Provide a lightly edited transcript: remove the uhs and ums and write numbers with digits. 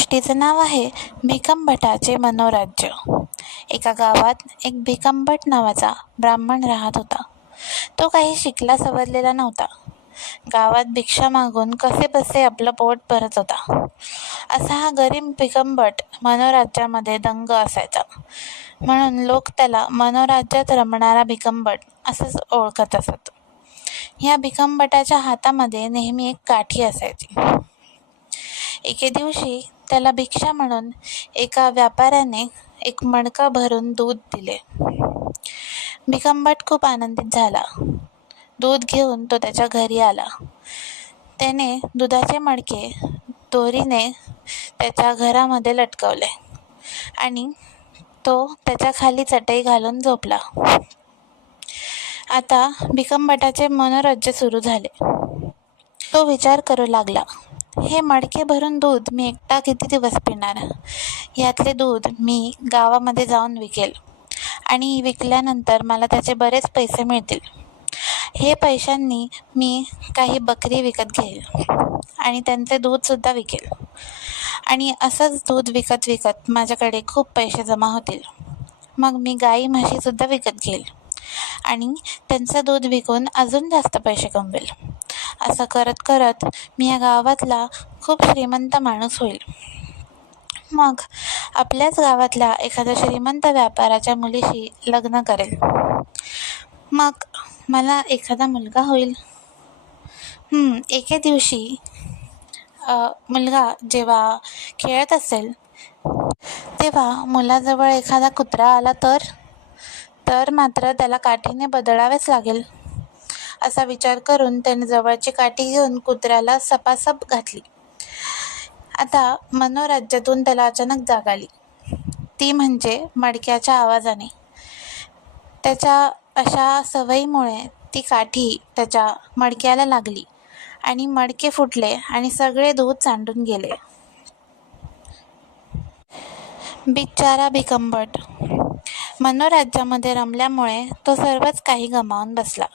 गोष्टीचं नाव आहे भिकमभटाचे मनोराज्य. एका गावात एक भिकमभट नावाचा ब्राह्मण राहत होता. तो काही शिकला सवरलेला नव्हता. गावात भिक्षा मागून कसेबसे आपलं पोट भरत होता. असा हा गरीब भिकमभट मनोराज्यामध्ये दंग असायचा, म्हणून लोक त्याला मनोराज्यात रमणारा भिकमभट असंच ओळखत असत. ह्या भिकमभटाच्या हातामध्ये नेहमी एक काठी असायची. एके दिवशी त्याला भिक्षा म्हणून एका व्यापाऱ्याने एक मडका भरून दूध दिले. भिकमभट खूप आनंदित झाला. दूध घेऊन तो त्याच्या घरी आला. त्याने दुधाचे मडके दोरीने त्याच्या घरामध्ये लटकवले आणि तो त्याच्या खाली चटई घालून झोपला. आता भिकमभटाचे मनोराज्य सुरू झाले. तो विचार करू लागला, हे मडके भरून दूध मी एकटा किती दिवस पिणार? यातले दूध मी गावामध्ये जाऊन विकेल आणि विकल्यानंतर मला त्याचे बरेच पैसे मिळतील. हे पैशांनी मी काही बकरी विकत घेईल आणि त्यांचे दूधसुद्धा विकेल आणि असंच दूध विकत विकत माझ्याकडे खूप पैसे जमा होतील. मग मी गाई म्हशीसुद्धा विकत घेईल आणि त्यांचं दूध विकून अजून जास्त पैसे कमवेल. असं करत करत मी या गावातला खूप श्रीमंत माणूस होईल. मग आपल्याच गावातल्या एखाद्या श्रीमंत व्यापाराच्या मुलीशी लग्न करेल. मग मला एखादा मुलगा होईल. एके दिवशी मुलगा जेव्हा खेळत असेल तेव्हा मुलाजवळ एखादा कुत्रा आला तर मात्र त्याला काठीने बदलावेच लागेल. असा विचार करून त्याने जवळची काठी घेऊन कुत्र्याला सपासप घातली. आता मनोराज्यातून त्याला अचानक जाग आली, ती म्हणजे मडक्याच्या आवाजाने. त्याच्या अशा सवयीमुळे ती काठी त्याच्या मडक्याला लागली आणि मडके फुटले आणि सगळे दूध सांडून गेले. बिचारा भिकमभट मनोराज्यामध्ये रमल्यामुळे तो सर्वच काही गमावून बसला.